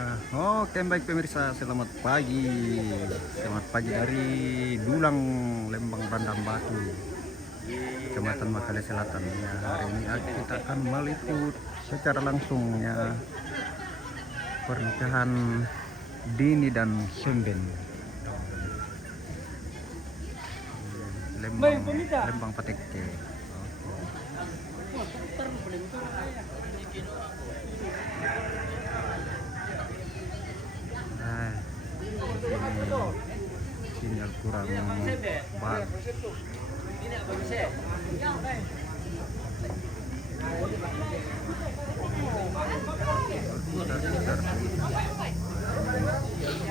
Oke, baik pemirsa, selamat pagi. Selamat pagi dari Dulang, Lembang, Bandang Batu, Kecamatan Makale Selatan. Ya, hari ini kita akan meliput secara langsung ya pernikahan Dini dan Semben. Lembang Pateke. Sinyal kurang bagus.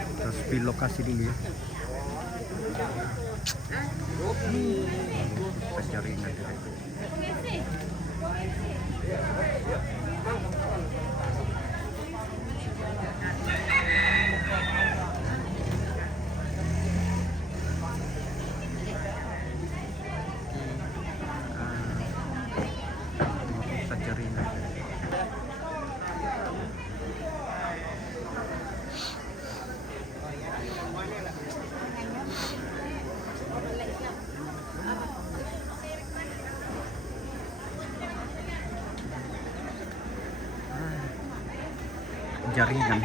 Kita spill lokasi dulu ya. Kita cari nanti. Jaringan.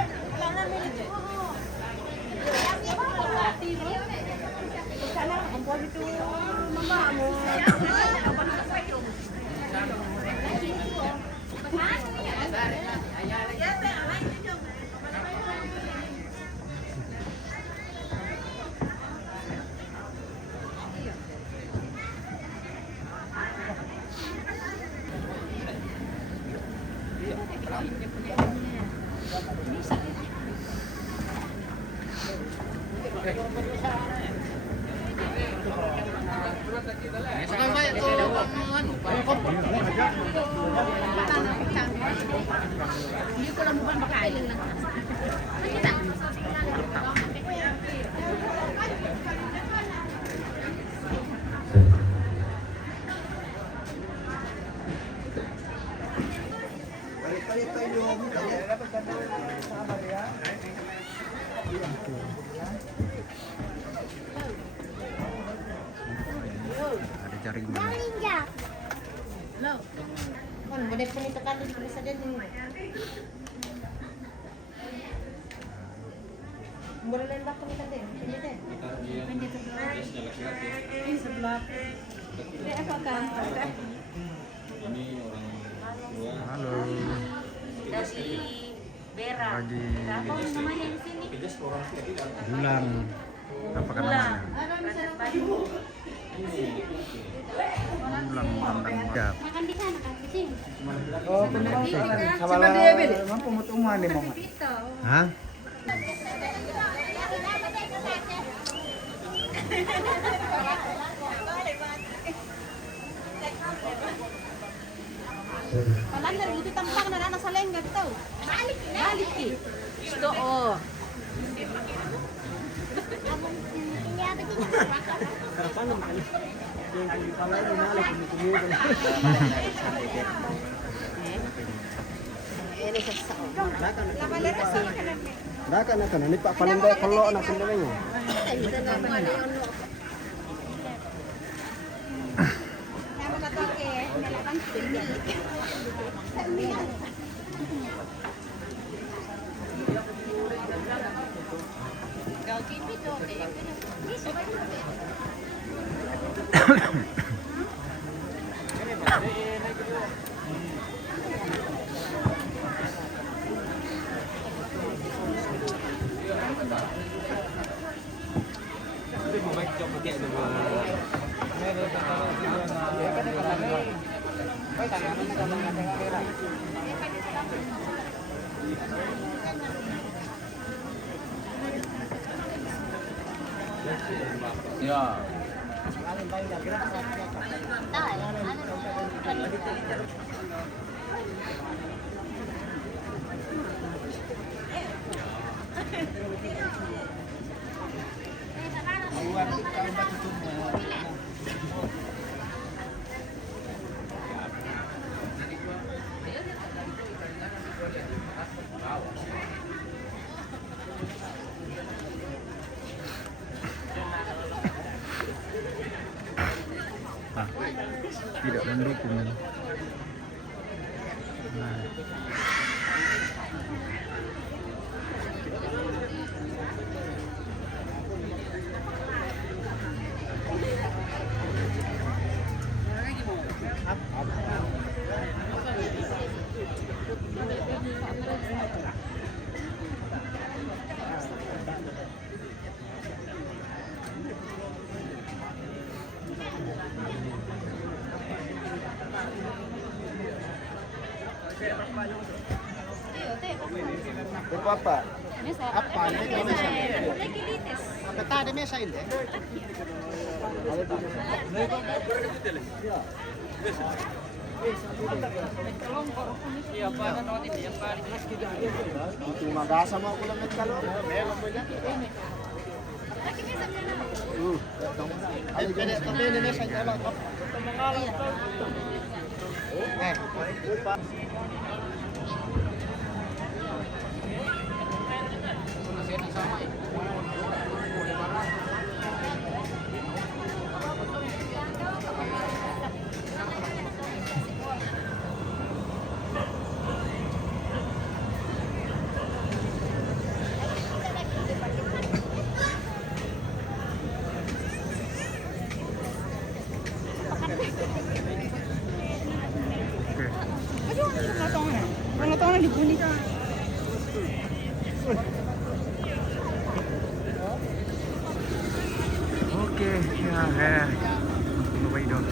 Ada jaringan. Boleh pun ditekan di bisa dia ni. Boleh lembak pun tadi. Ini deh. Ini sebelah. Ini apa kan? Ini orang tua. Halo. Dari Bera. Lagi Apa namanya di sini? Dulang. Apa kan namanya? Dulang Bandang Batu. Makan di sana kan di sini. Oh, sama dia beli. Mampu mutuman nih, Mama. Hah? Palan dari itu tampang na nasa lenggat tau. Balik ki. Sto oh. Ini sesau. Dakan ini Pak paling baik kalau anak sendirinya. Ya. mendukung. Nah. Ito apa? Mesa. Apa? Ini mesa. Kilitis. Apa ada mesa ini? Itu magasa mo ako lang nagkalong. Meron mo yan. Ay, ganit. Ito yung mesa niya lang. Oke, ya. Lupai dong.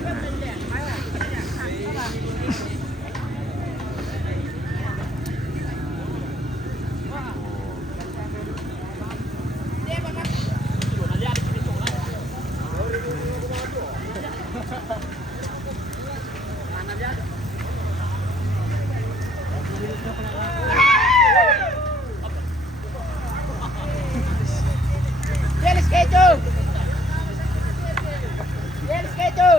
Dennis Kejo! Dennis Kejo!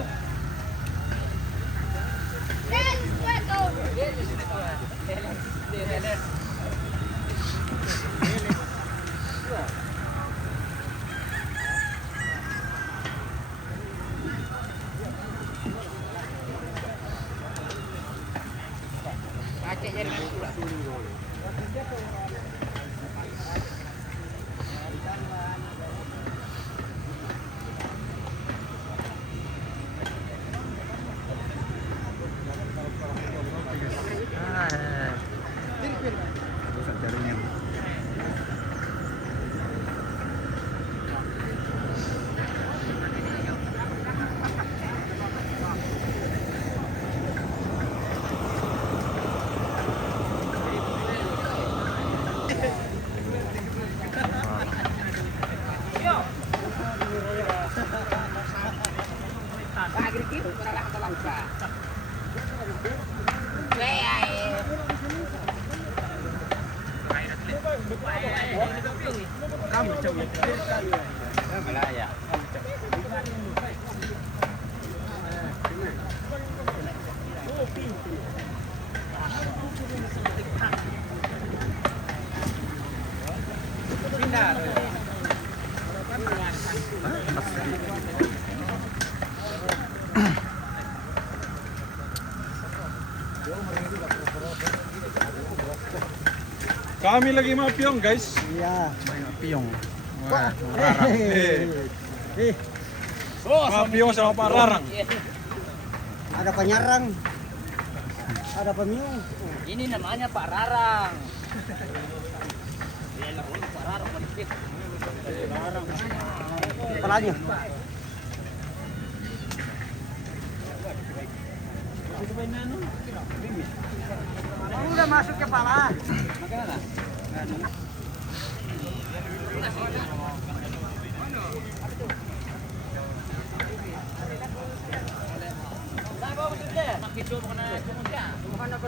Rusak jaringan. Malaya. Kami lagi mapiong guys. Iya. Banyak piong. Wah, rarang. Mapiong sama Pak Rarang. Ada penyarang. Ada pemiung. Ini namanya Pak Rarang. Kepalanya. Udah masuk kepala.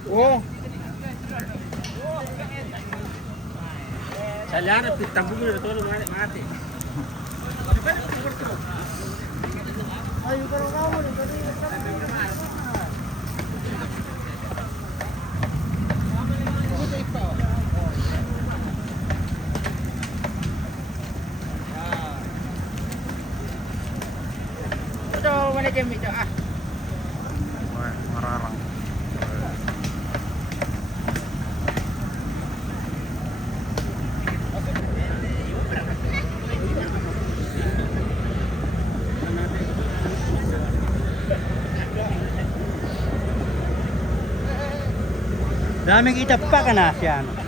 Oh, Saliana tampung udah todo mati. Ayo kalau kamu nih tadi. Wah, namin kita pa ka na siya. Ano?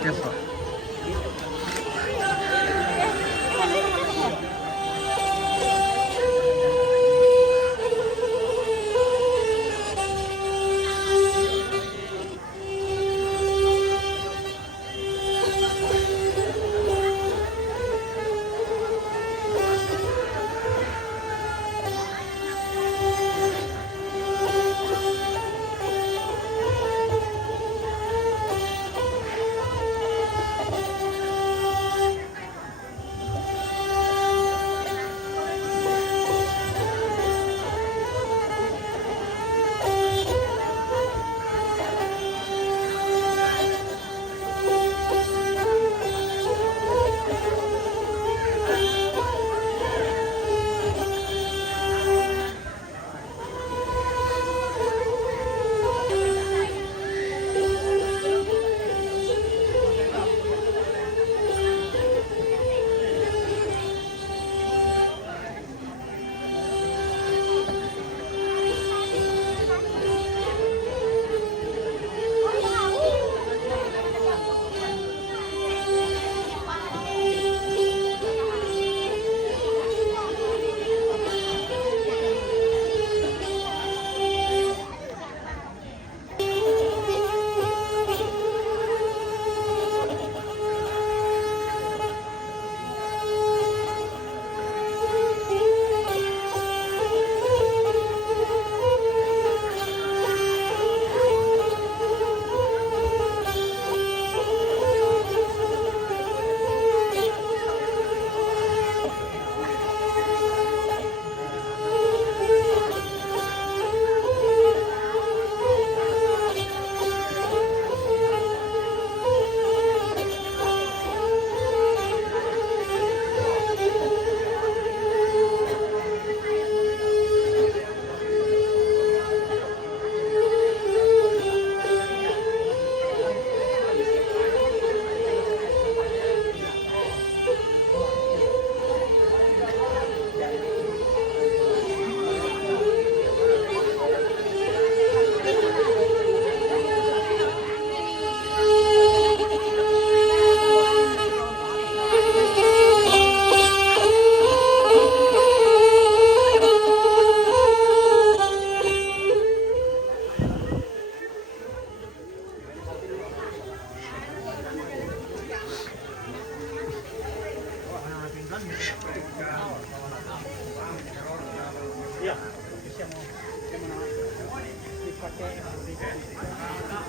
Keso.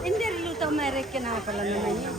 Hindi rin luto merek na pala naman yun.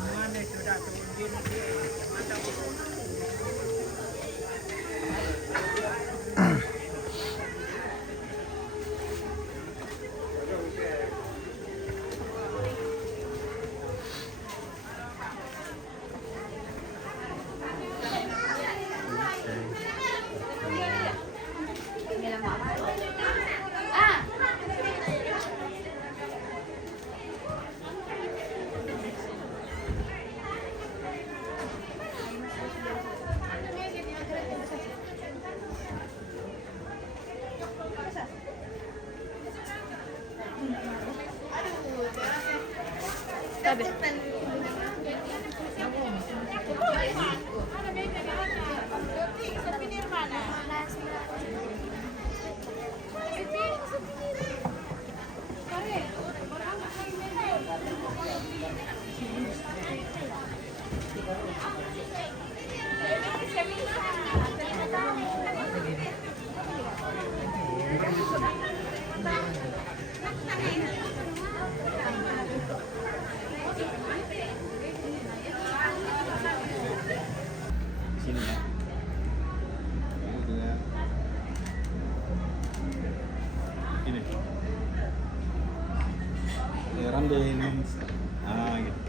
Sabi. Sini ya. Ini. Randen. Ah, gitu.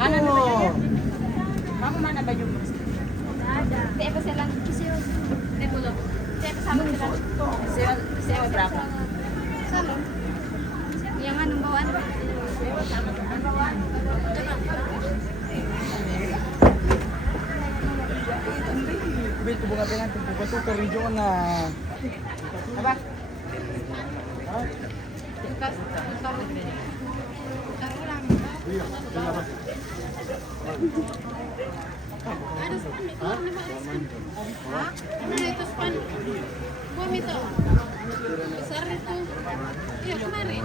Kanan na ba yun? Mama, mana ba yung ada. Tiap pa silang kisiyo. Nebulo. Tiap pa sama sila. Kisiyo berapa? Sama. Yang mana bawaan? Ang bawaan. Bito bunga pengen buka tuh ke region na. Apa? Mana itu span? Gua minta. Besar itu. Iya kemarin.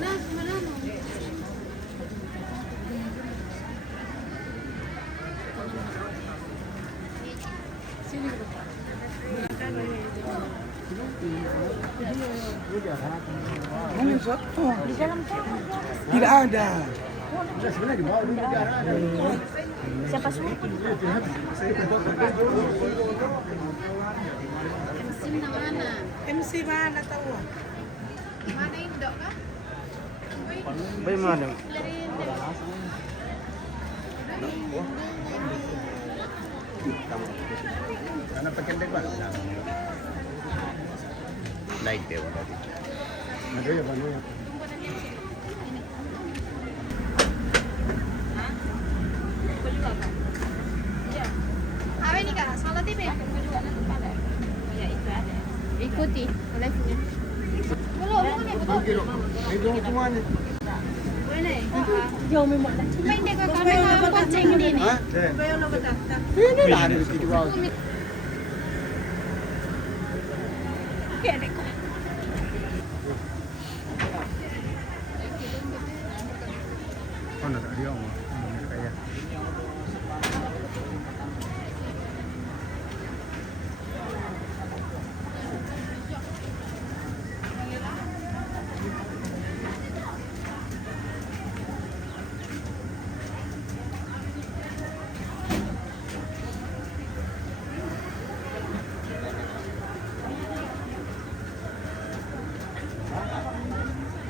Nah, mana mau? Sini. Mana yang satu? Di dalam kamar. Tidak ada. Siapa suruh? MC na mana? MC mana tahu? Mana indok kah? Bagaimana? Karena pendek banget. Naik deh tadi. Ada ya Bang? Apa ini kak? Salah TV? Ikuti live-nya. Belum nih, betul. Itu kemana? Boleh. Jauh memang. Cuma ini kak karena kucing ini nih. Bayo na bata. Ini lah ada di situ bawah. Oke, dek. Oh, nggak ada yang kayak.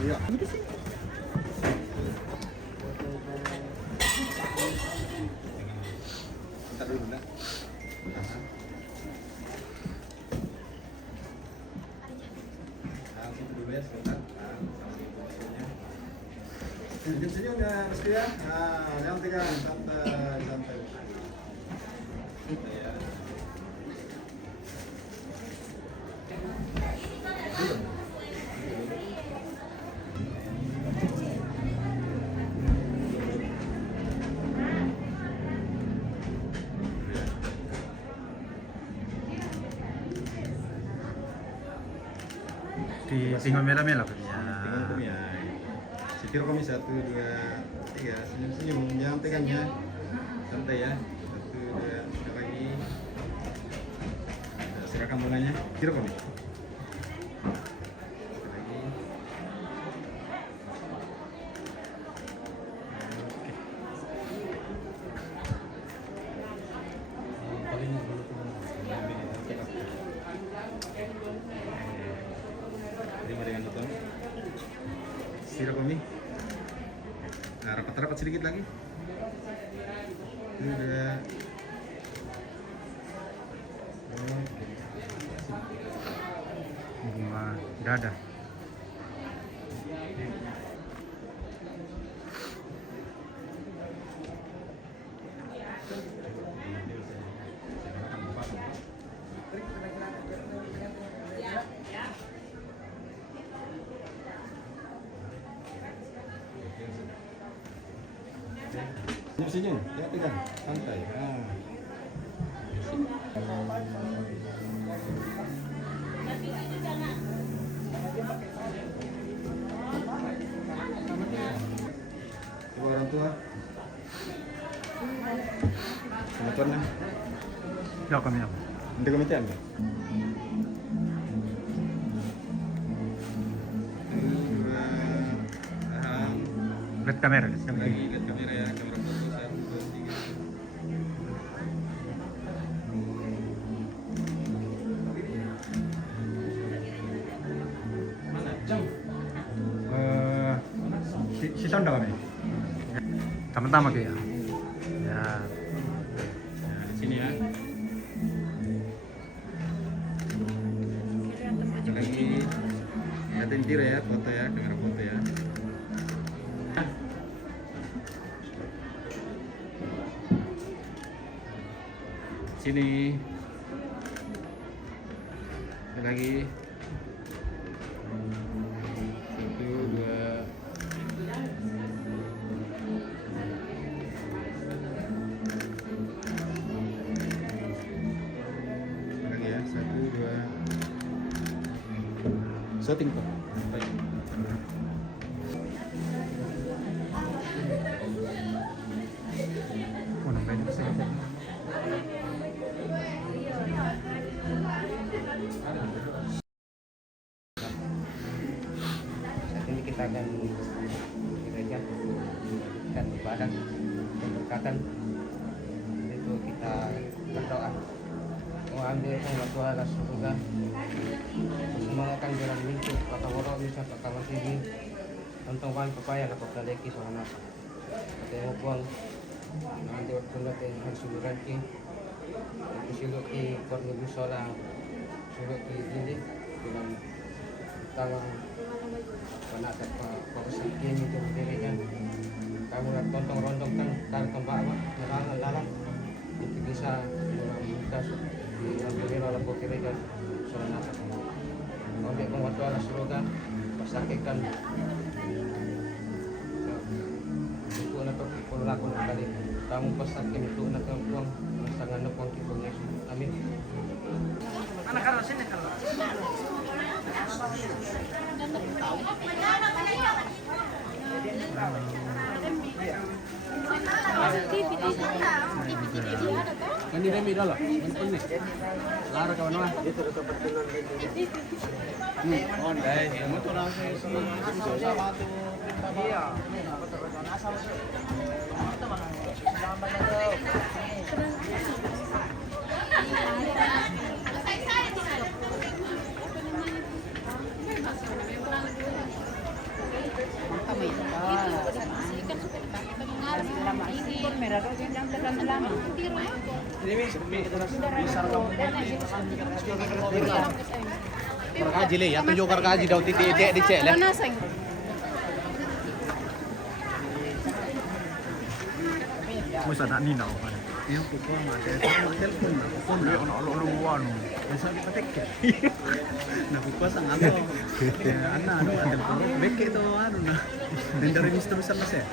Iya. Bentar dulu, Bunda. Langsung dulu ya sebentar. Senyum ya, Rizky ya. Nah, yang tiga santai. Ya. tinggal mela-mela kan ya. Tinggal kami ya. Sikir kami 1, 2, 3 senyum-senyum jangan tegangnya santai ya 1, 2 sekali lagi. Silakan bunganya kira kami. Terima dengan nonton. Sira kami. Nah, rapat-rapat sedikit lagi. Udah. Bunga dada. Senyum-senyum, ya pegang, santai. Nah. Coba orang tua. Sama tuan. Ya kami apa? Nanti kami tiap ya? Lihat kamera, lihat kamera. Lagi lihat kamera ya, kamera foto 1, 2, 3. Si Sonda kami. Tama-tama kayak. Ya. Nah, di sini ya. Lagi lihatin kiri ya, foto ya, kamera foto ya. Sini lagi 1, 2. Lagi ya 1, 2. Setting kok. Oh, namanya saya. Saat ini kita akan di gereja dan ibadah pemberkatan. Itu kita berdoa. Mengambil Allah Tuhan surga. Semua akan jalan minggu kata woro bisa kata masih tentang wan papaya dapat lagi soalnya. Kata yang buang nanti waktu nanti harus suruhan ki. Suruh ki korni busola suruh ki ini dengan tangan penakat pakasakin itu berdirikan. Kamu nak tontong rondong kan tarik kembali nalangan lalang itu bisa meminta di ambil oleh pokirikan soalnya. Kalau dia penguat Allah surga pasakikan itu nak perlakuan kali kamu pasakin itu nak uang sangat nopong kibungnya. Amin. Anak kalau sini kalau. Kan di demi dulu. Ini. Lara kawan mah. Itu kebetulan on guys. Kamu tuh langsung sama tuh. Iya. Asal Karkaji le, ya tunjuk karkaji daw titik dicek le. Wis ada nina kan. Iya, kok nggak ada telepon. Kok nggak ono anu. Bisa kita tiket. Nah, kupas ang ano. Ano, telepon. Beke ito ano na. Dan dari Mr. Bisa kasi.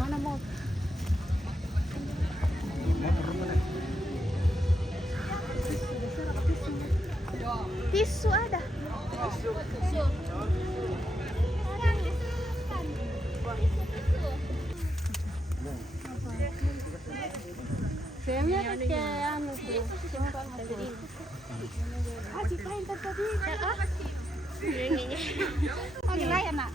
Mana mau? Tisu ada. Saya pakai anu tuh. Sipain tadi. Ini. Oh, gila ya, Nak?